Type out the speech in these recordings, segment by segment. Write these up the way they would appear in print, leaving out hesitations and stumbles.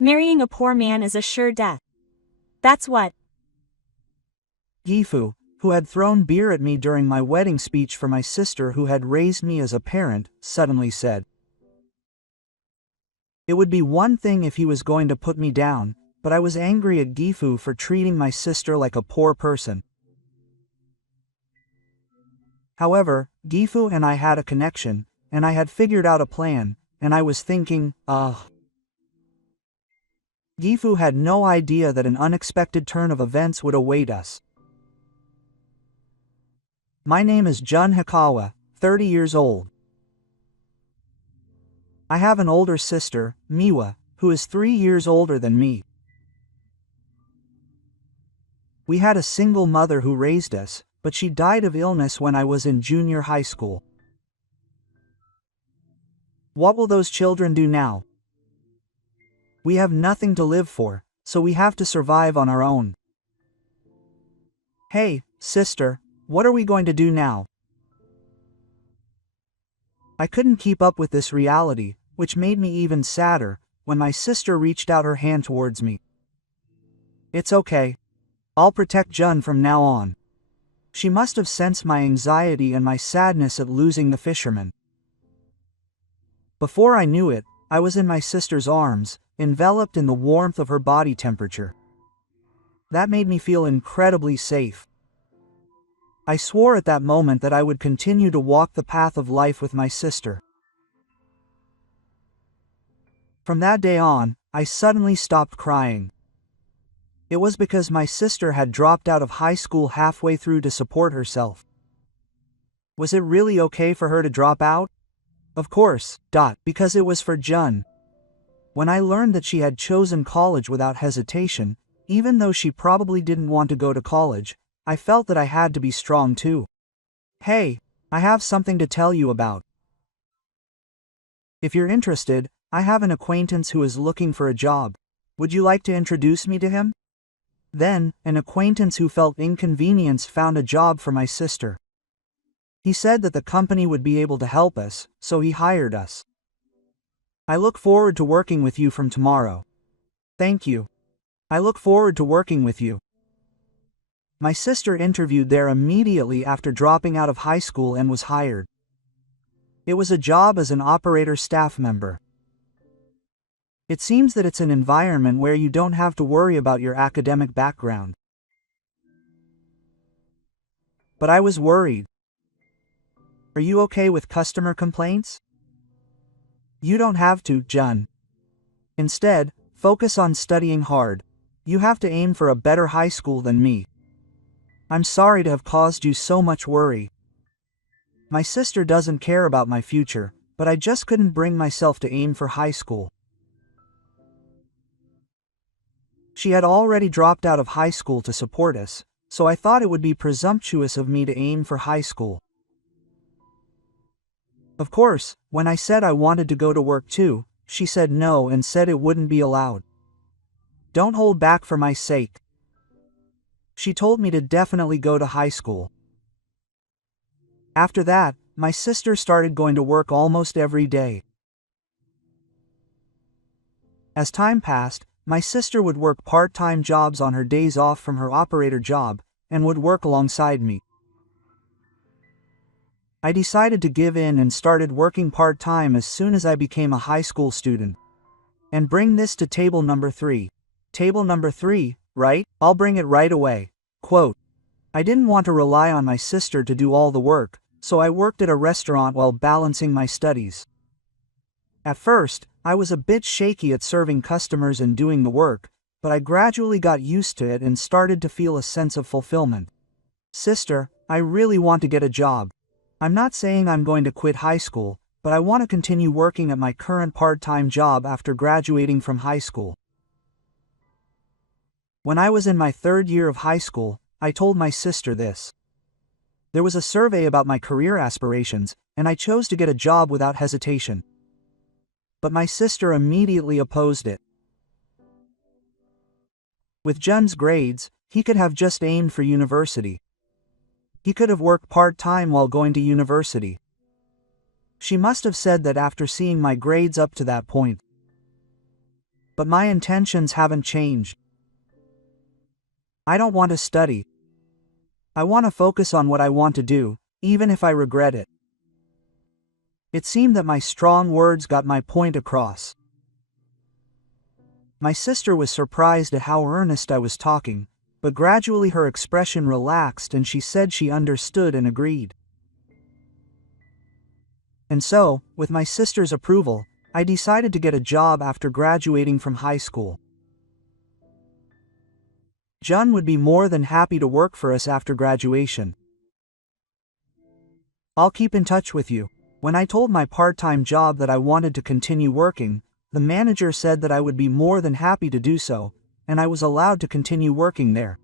Marrying a poor man is a sure death. That's what. Gifu, who had thrown beer at me during my wedding speech for my sister who had raised me as a parent, suddenly said. It would be one thing if he was going to put me down, but I was angry at Gifu for treating my sister like a poor person. However, Gifu and I had a connection, and I had figured out a plan, and I was thinking, Gifu had no idea that an unexpected turn of events would await us. My name is Jun Hikawa, 30 years old. I have an older sister, Miwa, who is 3 years older than me. We had a single mother who raised us, but she died of illness when I was in junior high school. What will those children do now? We have nothing to live for, so we have to survive on our own. Hey, sister, what are we going to do now? I couldn't keep up with this reality, which made me even sadder, when my sister reached out her hand towards me. It's okay. I'll protect Jun from now on. She must have sensed my anxiety and my sadness at losing the fisherman. Before I knew it, I was in my sister's arms, enveloped in the warmth of her body temperature. That made me feel incredibly safe. I swore at that moment that I would continue to walk the path of life with my sister. From that day on, I suddenly stopped crying. It was because my sister had dropped out of high school halfway through to support herself. Was it really okay for her to drop out? Of course, because it was for Jun. When I learned that she had chosen college without hesitation, even though she probably didn't want to go to college, I felt that I had to be strong too. Hey, I have something to tell you about. If you're interested, I have an acquaintance who is looking for a job. Would you like to introduce me to him? Then, an acquaintance who felt inconvenienced found a job for my sister. He said that the company would be able to help us, so he hired us. I look forward to working with you from tomorrow. Thank you. I look forward to working with you. My sister interviewed there immediately after dropping out of high school and was hired. It was a job as an operator staff member. It seems that it's an environment where you don't have to worry about your academic background. But I was worried. Are you okay with customer complaints? You don't have to, Jun. Instead, focus on studying hard. You have to aim for a better high school than me. I'm sorry to have caused you so much worry. My sister doesn't care about my future, but I just couldn't bring myself to aim for high school. She had already dropped out of high school to support us, so I thought it would be presumptuous of me to aim for high school. Of course, when I said I wanted to go to work too, she said no and said it wouldn't be allowed. Don't hold back for my sake. She told me to definitely go to high school. After that, my sister started going to work almost every day. As time passed, my sister would work part-time jobs on her days off from her operator job, and would work alongside me. I decided to give in and started working part-time as soon as I became a high school student. And bring this to table number 3. Table number 3, right? I'll bring it right away. Quote. I didn't want to rely on my sister to do all the work, so I worked at a restaurant while balancing my studies. At first, I was a bit shaky at serving customers and doing the work, but I gradually got used to it and started to feel a sense of fulfillment. Sister, I really want to get a job. I'm not saying I'm going to quit high school, but I want to continue working at my current part-time job after graduating from high school. When I was in my 3rd year of high school, I told my sister this. There was a survey about my career aspirations, and I chose to get a job without hesitation. But my sister immediately opposed it. With Jun's grades, he could have just aimed for university. He could have worked part-time while going to university. She must have said that after seeing my grades up to that point. But my intentions haven't changed. I don't want to study. I want to focus on what I want to do, even if I regret it. It seemed that my strong words got my point across. My sister was surprised at how earnest I was talking, but gradually her expression relaxed and she said she understood and agreed. And so, with my sister's approval, I decided to get a job after graduating from high school. Jun would be more than happy to work for us after graduation. I'll keep in touch with you. When I told my part-time job that I wanted to continue working, the manager said that I would be more than happy to do so, and I was allowed to continue working there.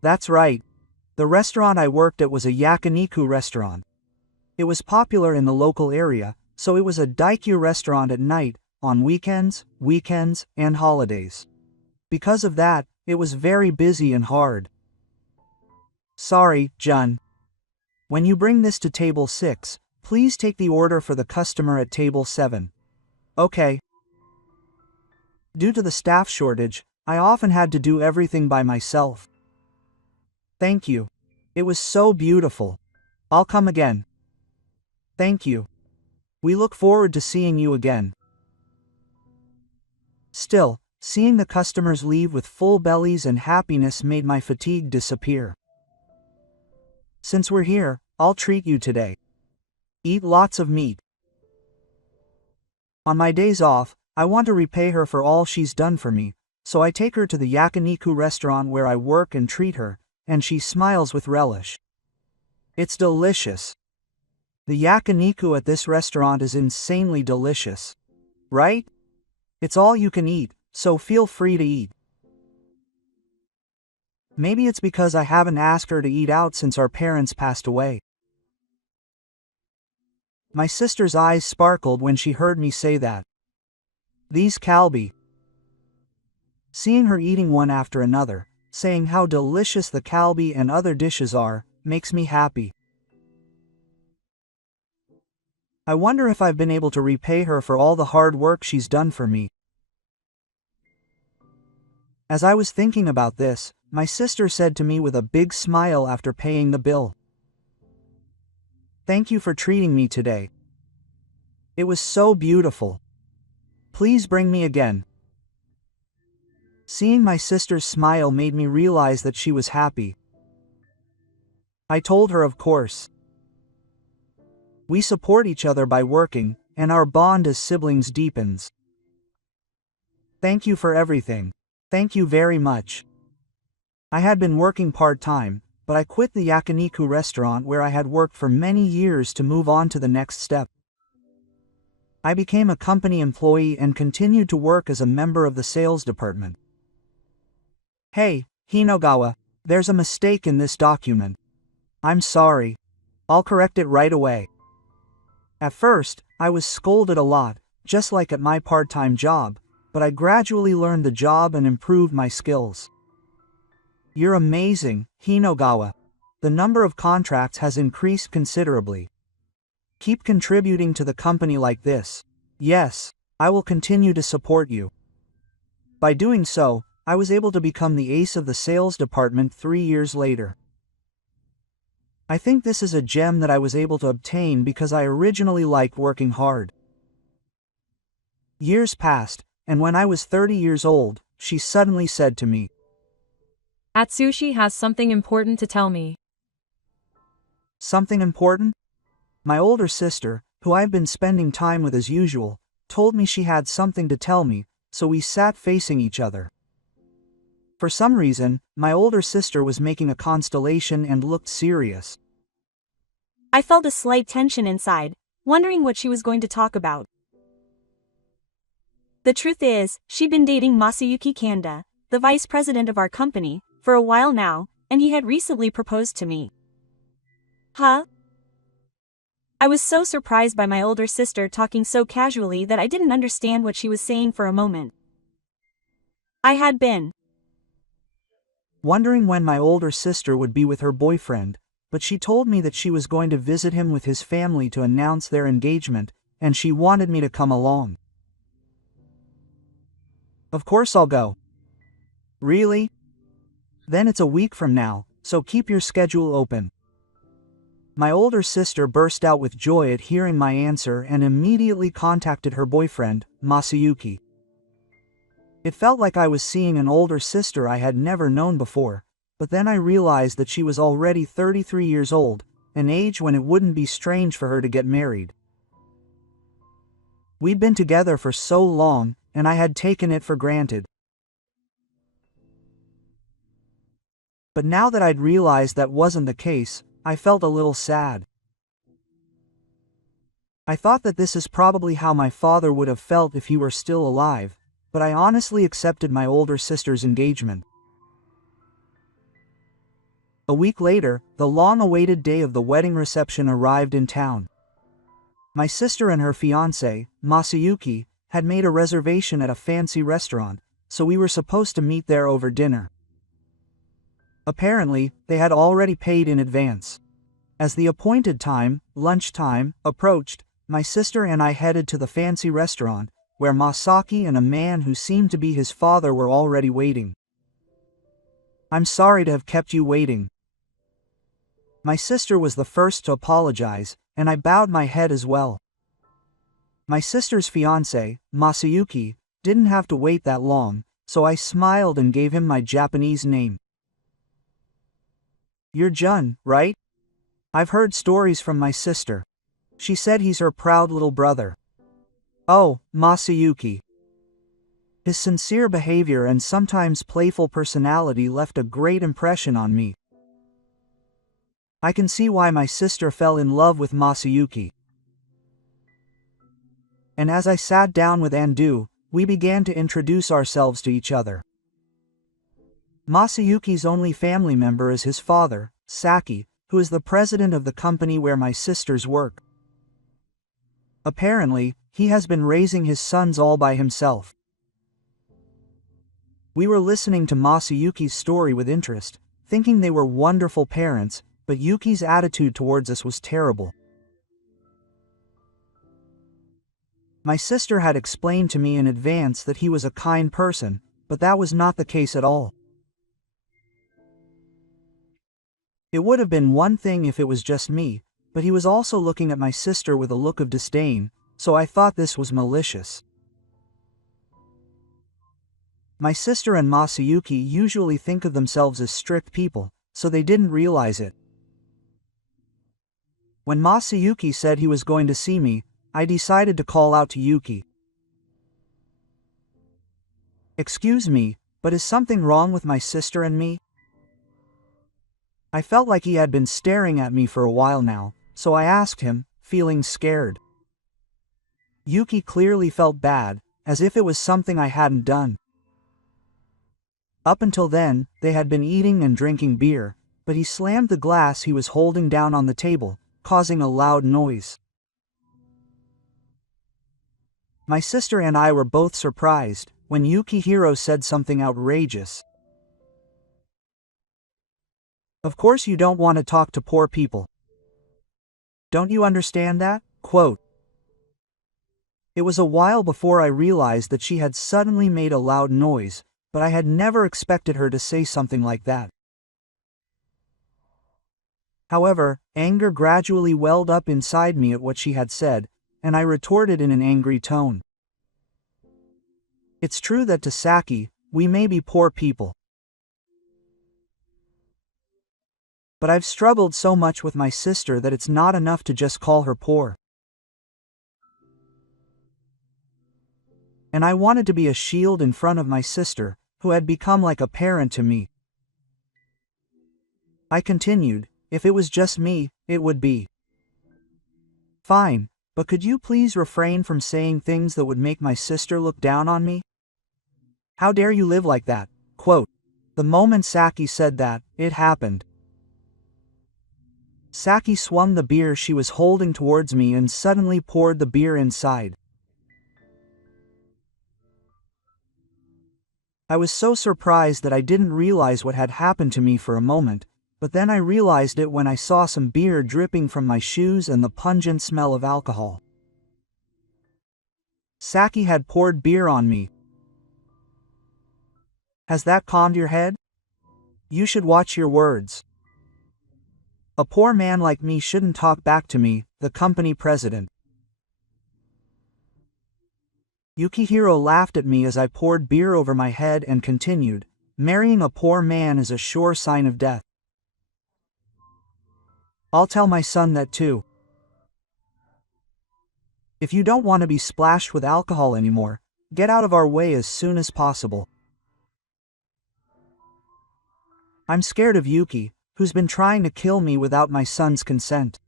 That's right. The restaurant I worked at was a yakiniku restaurant. It was popular in the local area, so it was a daikyu restaurant at night, on weekends, and holidays. Because of that, it was very busy and hard. Sorry, Jun. When you bring this to table 6, please take the order for the customer at table 7. Okay. Due to the staff shortage, I often had to do everything by myself. Thank you. It was so beautiful. I'll come again. Thank you. We look forward to seeing you again. Still, seeing the customers leave with full bellies and happiness made my fatigue disappear. Since we're here, I'll treat you today. Eat lots of meat. On my days off, I want to repay her for all she's done for me, so I take her to the yakiniku restaurant where I work and treat her, and she smiles with relish. It's delicious. The yakiniku at this restaurant is insanely delicious. Right? It's all you can eat, so feel free to eat. Maybe it's because I haven't asked her to eat out since our parents passed away. My sister's eyes sparkled when she heard me say that. These kalbi. Seeing her eating one after another, saying how delicious the kalbi and other dishes are, makes me happy. I wonder if I've been able to repay her for all the hard work she's done for me. As I was thinking about this, my sister said to me with a big smile after paying the bill. Thank you for treating me today. It was so beautiful. Please bring me again. Seeing my sister's smile made me realize that she was happy. I told her, of course. We support each other by working, and our bond as siblings deepens. Thank you for everything. Thank you very much. I had been working part-time, but I quit the yakiniku restaurant where I had worked for many years to move on to the next step. I became a company employee and continued to work as a member of the sales department. Hey, Hinogawa, there's a mistake in this document. I'm sorry. I'll correct it right away. At first, I was scolded a lot, just like at my part-time job, but I gradually learned the job and improved my skills. You're amazing, Hinogawa. The number of contracts has increased considerably. Keep contributing to the company like this. Yes, I will continue to support you. By doing so, I was able to become the ace of the sales department 3 years later. I think this is a gem that I was able to obtain because I originally liked working hard. Years passed, and when I was 30 years old, she suddenly said to me, Atsushi has something important to tell me. Something important? My older sister, who I've been spending time with as usual, told me she had something to tell me, so we sat facing each other. For some reason, my older sister was making a constellation and looked serious. I felt a slight tension inside, wondering what she was going to talk about. The truth is, she'd been dating Masayuki Kanda, the vice president of our company, for a while now, and he had recently proposed to me. Huh? I was so surprised by my older sister talking so casually that I didn't understand what she was saying for a moment. I had been wondering when my older sister would be with her boyfriend, but she told me that she was going to visit him with his family to announce their engagement, and she wanted me to come along. Of course I'll go. Really? Then it's a week from now, so keep your schedule open. My older sister burst out with joy at hearing my answer and immediately contacted her boyfriend, Masayuki. It felt like I was seeing an older sister I had never known before, but then I realized that she was already 33 years old, an age when it wouldn't be strange for her to get married. We'd been together for so long, and I had taken it for granted. But now that I'd realized that wasn't the case, I felt a little sad. I thought that this is probably how my father would have felt if he were still alive, but I honestly accepted my older sister's engagement. A week later, the long-awaited day of the wedding reception arrived in town. My sister and her fiancé, Masayuki, had made a reservation at a fancy restaurant, so we were supposed to meet there over dinner. Apparently, they had already paid in advance. As the appointed time, lunchtime, approached, my sister and I headed to the fancy restaurant, where Masaki and a man who seemed to be his father were already waiting. "I'm sorry to have kept you waiting." My sister was the first to apologize, and I bowed my head as well. My sister's fiancé, Masayuki, didn't have to wait that long, so I smiled and gave him my Japanese name. "You're Jun, right? I've heard stories from my sister. She said he's her proud little brother." "Oh, Masayuki." His sincere behavior and sometimes playful personality left a great impression on me. I can see why my sister fell in love with Masayuki. And as I sat down with Andu, we began to introduce ourselves to each other. Masayuki's only family member is his father, Saki, who is the president of the company where my sisters work. Apparently, he has been raising his sons all by himself. We were listening to Masayuki's story with interest, thinking they were wonderful parents, but Yuki's attitude towards us was terrible. My sister had explained to me in advance that he was a kind person, but that was not the case at all. It would have been one thing if it was just me, but he was also looking at my sister with a look of disdain, so I thought this was malicious. My sister and Masayuki usually think of themselves as strict people, so they didn't realize it. When Masayuki said he was going to see me, I decided to call out to Yuki. "Excuse me, but is something wrong with my sister and me?" I felt like he had been staring at me for a while now, so I asked him, feeling scared. Yuki clearly felt bad, as if it was something I hadn't done. Up until then, they had been eating and drinking beer, but he slammed the glass he was holding down on the table, causing a loud noise. My sister and I were both surprised when Yukihiro said something outrageous. "Of course you don't want to talk to poor people. Don't you understand that?" Quote. It was a while before I realized that she had suddenly made a loud noise, but I had never expected her to say something like that. However, anger gradually welled up inside me at what she had said, and I retorted in an angry tone. "It's true that to Saki, we may be poor people. But I've struggled so much with my sister that it's not enough to just call her poor. And I wanted to be a shield in front of my sister, who had become like a parent to me." I continued, "If it was just me, it would be fine, but could you please refrain from saying things that would make my sister look down on me? How dare you live like that?" Quote. The moment Saki said that, it happened. Saki swung the beer she was holding towards me and suddenly poured the beer inside. I was so surprised that I didn't realize what had happened to me for a moment, but then I realized it when I saw some beer dripping from my shoes and the pungent smell of alcohol. Saki had poured beer on me. Has that calmed your head? You should watch your words. A poor man like me shouldn't talk back to me, the company president. Yukihiro laughed at me as I poured beer over my head and continued, marrying a poor man is a sure sign of death. I'll tell my son that too. If you don't want to be splashed with alcohol anymore, get out of our way as soon as possible. I'm scared of Yuki, who's been trying to kill me without my son's consent.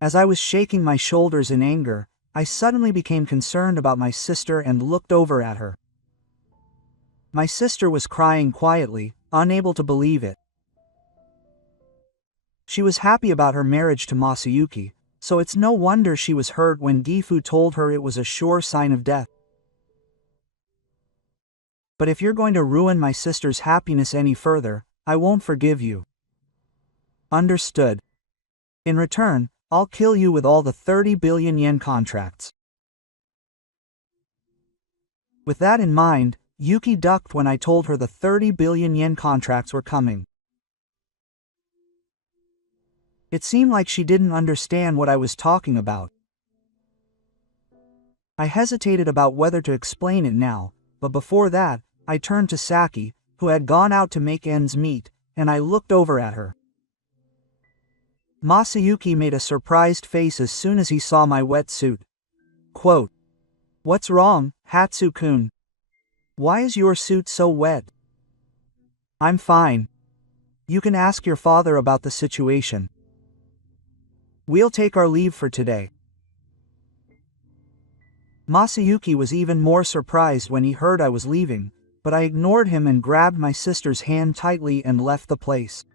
As I was shaking my shoulders in anger, I suddenly became concerned about my sister and looked over at her. My sister was crying quietly, unable to believe it. She was happy about her marriage to Masayuki, so it's no wonder she was hurt when Gifu told her it was a sure sign of death. But if you're going to ruin my sister's happiness any further, I won't forgive you. Understood. In return, I'll kill you with all the 30 billion yen contracts. With that in mind, Yuki ducked when I told her the 30 billion yen contracts were coming. It seemed like she didn't understand what I was talking about. I hesitated about whether to explain it now, but before that, I turned to Saki, who had gone out to make ends meet, and I looked over at her. Masayuki made a surprised face as soon as he saw my wetsuit. Quote, "What's wrong, Hatsu-kun? Why is your suit so wet?" "I'm fine. You can ask your father about the situation. We'll take our leave for today." Masayuki was even more surprised when he heard I was leaving, but I ignored him and grabbed my sister's hand tightly and left the place.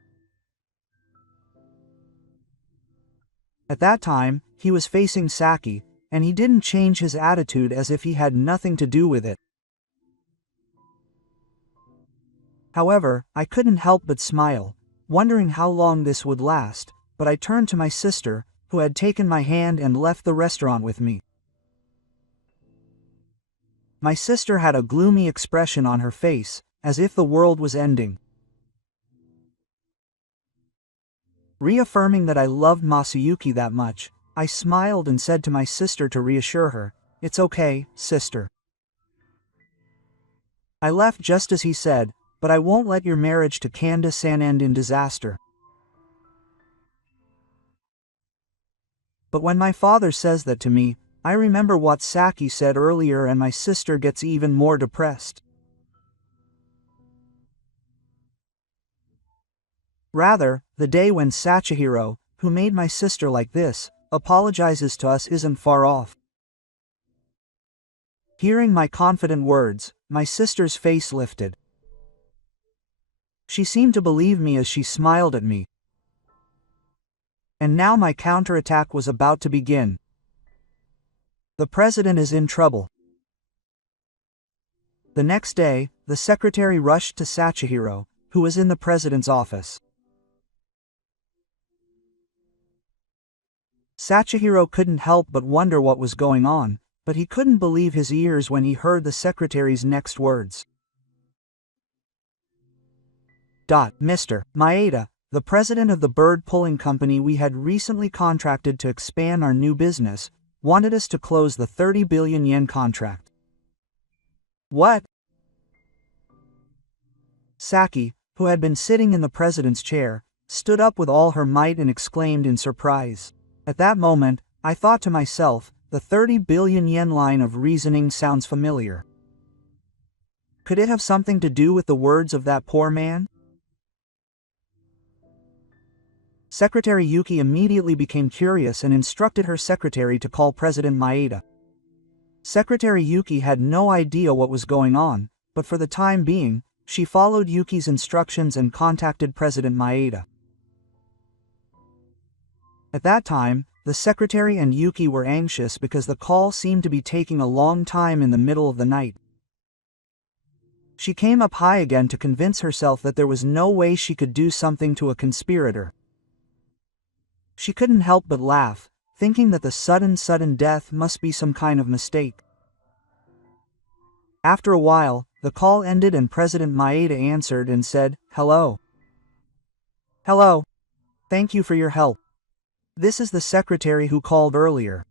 At that time, he was facing Saki, and he didn't change his attitude as if he had nothing to do with it. However, I couldn't help but smile, wondering how long this would last, but I turned to my sister, who had taken my hand and left the restaurant with me. My sister had a gloomy expression on her face, as if the world was ending. Reaffirming that I loved Masayuki that much, I smiled and said to my sister to reassure her, "It's okay, sister." I left just as he said, "But I won't let your marriage to Kanda-san end in disaster." But when my father says that to me, I remember what Saki said earlier and my sister gets even more depressed. Rather, the day when Sachihiro, who made my sister like this, apologizes to us isn't far off. Hearing my confident words, my sister's face lifted. She seemed to believe me as she smiled at me. And now my counterattack was about to begin. The president is in trouble. The next day, the secretary rushed to Sachihiro, who was in the president's office. Sachihiro couldn't help but wonder what was going on, but he couldn't believe his ears when he heard the secretary's next words. Mr. Maeda, the president of the bird-pulling company we had recently contracted to expand our new business, wanted us to close the 30 billion yen contract. What? Saki, who had been sitting in the president's chair, stood up with all her might and exclaimed in surprise. At that moment, I thought to myself, the 30 billion yen line of reasoning sounds familiar. Could it have something to do with the words of that poor man? Secretary Yuki immediately became curious and instructed her secretary to call President Maeda. Secretary Yuki had no idea what was going on, but for the time being, she followed Yuki's instructions and contacted President Maeda. At that time, the secretary and Yuki were anxious because the call seemed to be taking a long time in the middle of the night. She came up high again to convince herself that there was no way she could do something to a conspirator. She couldn't help but laugh, thinking that the sudden death must be some kind of mistake. After a while, the call ended and President Maeda answered and said, "Hello." "Hello. Thank you for your help. This is the secretary who called earlier."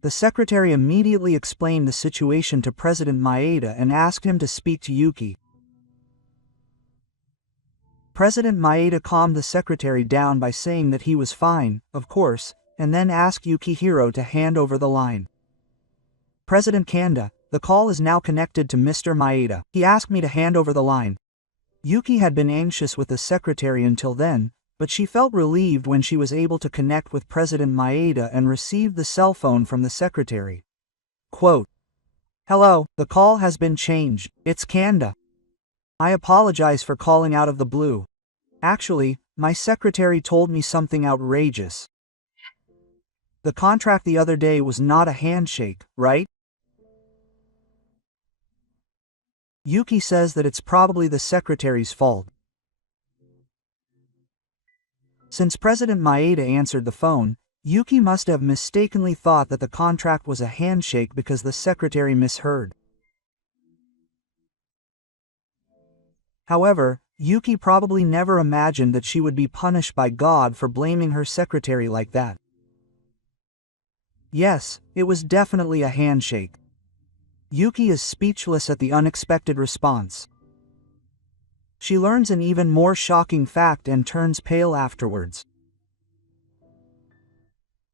The secretary immediately explained the situation to President Maeda and asked him to speak to Yuki. President Maeda calmed the secretary down by saying that he was fine, of course, and then asked Yukihiro to hand over the line. "President Kanda, the call is now connected to Mr. Maeda. He asked me to hand over the line." Yuki had been anxious with the secretary until then, but she felt relieved when she was able to connect with President Maeda and received the cell phone from the secretary. Quote, "Hello, the call has been changed. It's Kanda. I apologize for calling out of the blue. Actually, my secretary told me something outrageous. The contract the other day was not a handshake, right?" Yuki says that it's probably the secretary's fault. Since President Maeda answered the phone, Yuki must have mistakenly thought that the contract was a handshake because the secretary misheard. However, Yuki probably never imagined that she would be punished by God for blaming her secretary like that. Yes, it was definitely a handshake. Yuki is speechless at the unexpected response. She learns an even more shocking fact and turns pale afterwards.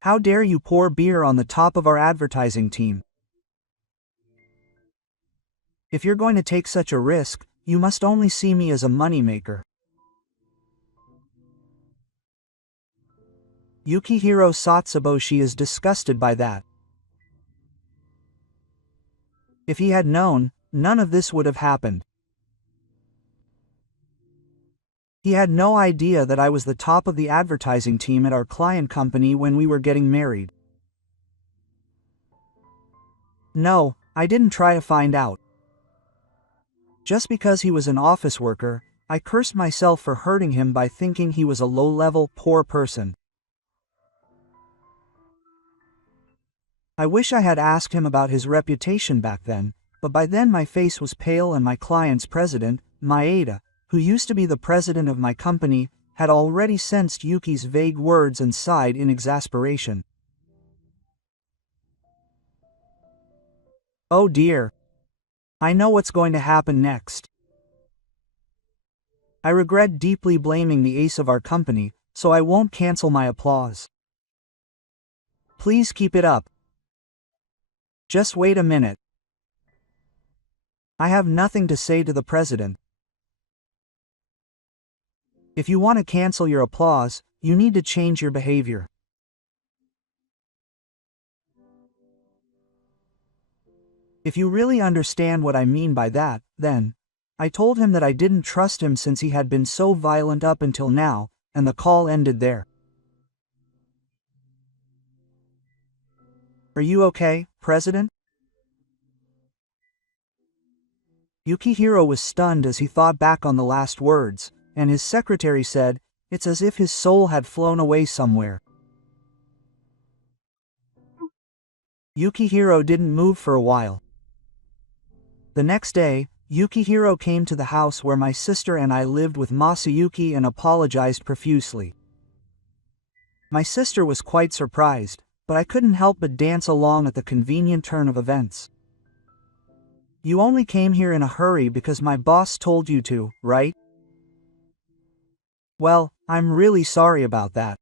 "How dare you pour beer on the top of our advertising team? If you're going to take such a risk, you must only see me as a moneymaker." Yukihiro Satsuboshi is disgusted by that. If he had known, none of this would have happened. He had no idea that I was the top of the advertising team at our client company when we were getting married. No, I didn't try to find out. Just because he was an office worker, I cursed myself for hurting him by thinking he was a low-level, poor person. I wish I had asked him about his reputation back then, but by then my face was pale and my client's president, Maeda, who used to be the president of my company, had already sensed Yuki's vague words and sighed in exasperation. Oh dear. I know what's going to happen next. I regret deeply blaming the ace of our company, so I won't cancel my applause. Please keep it up. Just wait a minute. I have nothing to say to the president. If you want to cancel your applause, you need to change your behavior. If you really understand what I mean by that, then, I told him that I didn't trust him since he had been so violent up until now, and the call ended there. Are you okay, President? Yukihiro was stunned as he thought back on the last words, and his secretary said, "It's as if his soul had flown away somewhere." Yukihiro didn't move for a while. The next day, Yukihiro came to the house where my sister and I lived with Masayuki and apologized profusely. My sister was quite surprised, but I couldn't help but dance along at the convenient turn of events. "You only came here in a hurry because my boss told you to, right?" "Well, I'm really sorry about that."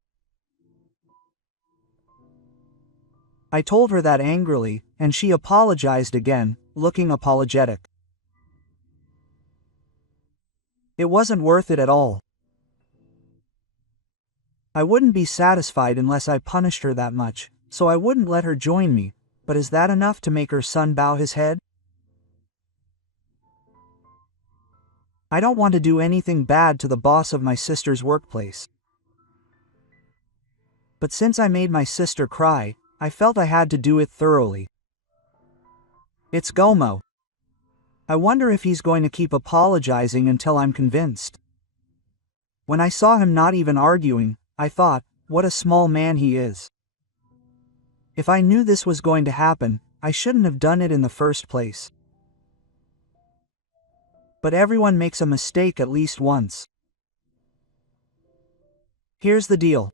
I told her that angrily, and she apologized again, looking apologetic. It wasn't worth it at all. I wouldn't be satisfied unless I punished her that much, so I wouldn't let her join me, but is that enough to make her son bow his head? I don't want to do anything bad to the boss of my sister's workplace. But since I made my sister cry, I felt I had to do it thoroughly. It's Gomo. I wonder if he's going to keep apologizing until I'm convinced. When I saw him not even arguing, I thought, what a small man he is. If I knew this was going to happen, I shouldn't have done it in the first place. But everyone makes a mistake at least once. Here's the deal.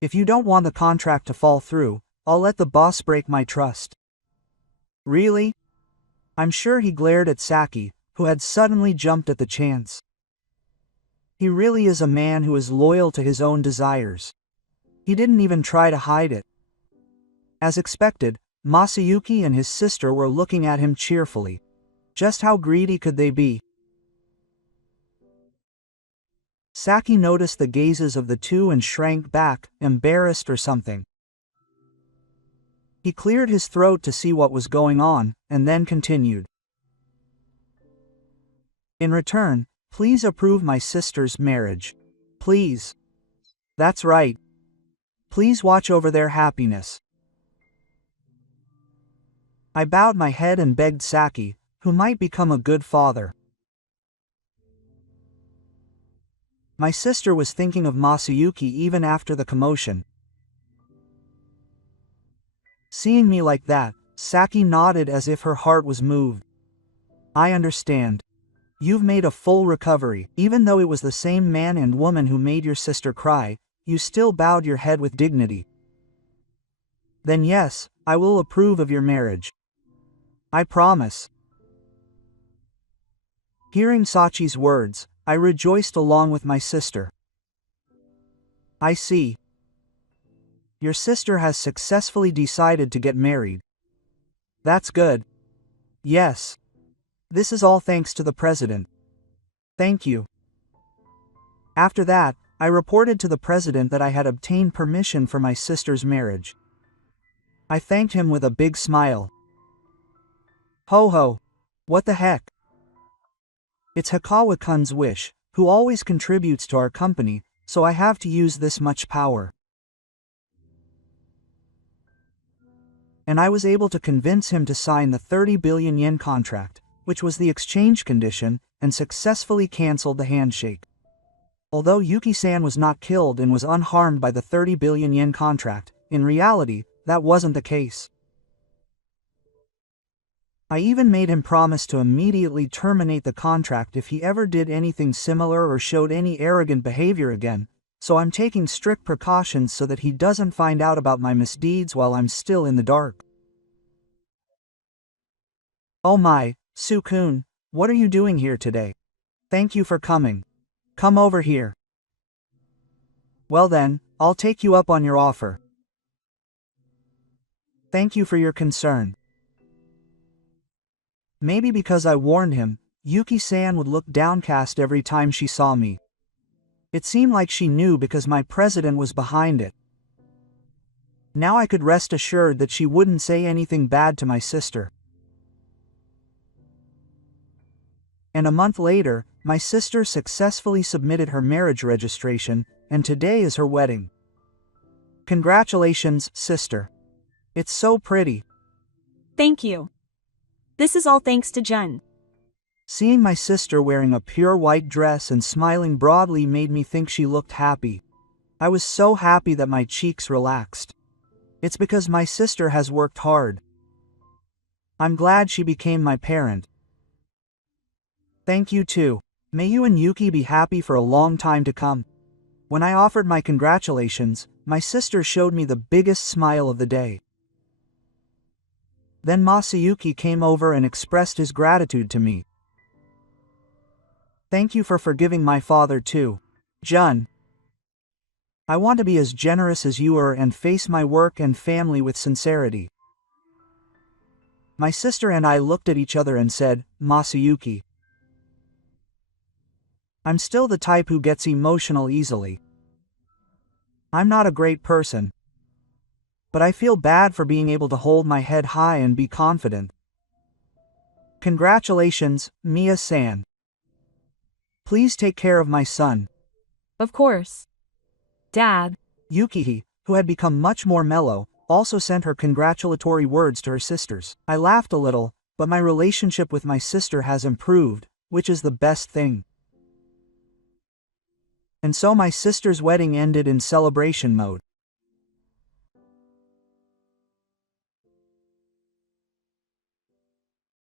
If you don't want the contract to fall through, I'll let the boss break my trust. Really? I'm sure he glared at Saki, who had suddenly jumped at the chance. He really is a man who is loyal to his own desires. He didn't even try to hide it. As expected, Masayuki and his sister were looking at him cheerfully. Just how greedy could they be? Saki noticed the gazes of the two and shrank back, embarrassed or something. He cleared his throat to see what was going on, and then continued. In return, please approve my sister's marriage. Please. That's right. Please watch over their happiness. I bowed my head and begged Saki, who might become a good father. My sister was thinking of Masayuki even after the commotion. Seeing me like that, Saki nodded as if her heart was moved. I understand. You've made a full recovery. Even though it was the same man and woman who made your sister cry, you still bowed your head with dignity. Then yes, I will approve of your marriage. I promise. Hearing Sachi's words, I rejoiced along with my sister. I see. Your sister has successfully decided to get married. That's good. Yes. This is all thanks to the president. Thank you. After that, I reported to the president that I had obtained permission for my sister's marriage. I thanked him with a big smile. Ho ho. What the heck? It's Hikawa-kun's wish, who always contributes to our company, so I have to use this much power. And I was able to convince him to sign the 30 billion yen contract, which was the exchange condition, and successfully cancelled the handshake. Although Yuki-san was not killed and was unharmed by the 30 billion yen contract, in reality, that wasn't the case. I even made him promise to immediately terminate the contract if he ever did anything similar or showed any arrogant behavior again, so I'm taking strict precautions so that he doesn't find out about my misdeeds while I'm still in the dark. Oh my, Sukun, what are you doing here today? Thank you for coming. Come over here. Well then, I'll take you up on your offer. Thank you for your concern. Maybe because I warned him, Yuki-san would look downcast every time she saw me. It seemed like she knew because my president was behind it. Now I could rest assured that she wouldn't say anything bad to my sister. And a month later, my sister successfully submitted her marriage registration, and today is her wedding. Congratulations, sister. It's so pretty. Thank you. This is all thanks to Jun. Seeing my sister wearing a pure white dress and smiling broadly made me think she looked happy. I was so happy that my cheeks relaxed. It's because my sister has worked hard. I'm glad she became my parent. Thank you too. May you and Yuki be happy for a long time to come. When I offered my congratulations, my sister showed me the biggest smile of the day. Then Masayuki came over and expressed his gratitude to me. Thank you for forgiving my father too. Jun. I want to be as generous as you are and face my work and family with sincerity. My sister and I looked at each other and said, Masayuki. I'm still the type who gets emotional easily. I'm not a great person. But I feel bad for being able to hold my head high and be confident. Congratulations, Mia-san. Please take care of my son. Of course. Dad. Yuki, who had become much more mellow, also sent her congratulatory words to her sisters. I laughed a little, but my relationship with my sister has improved, which is the best thing. And so my sister's wedding ended in celebration mode.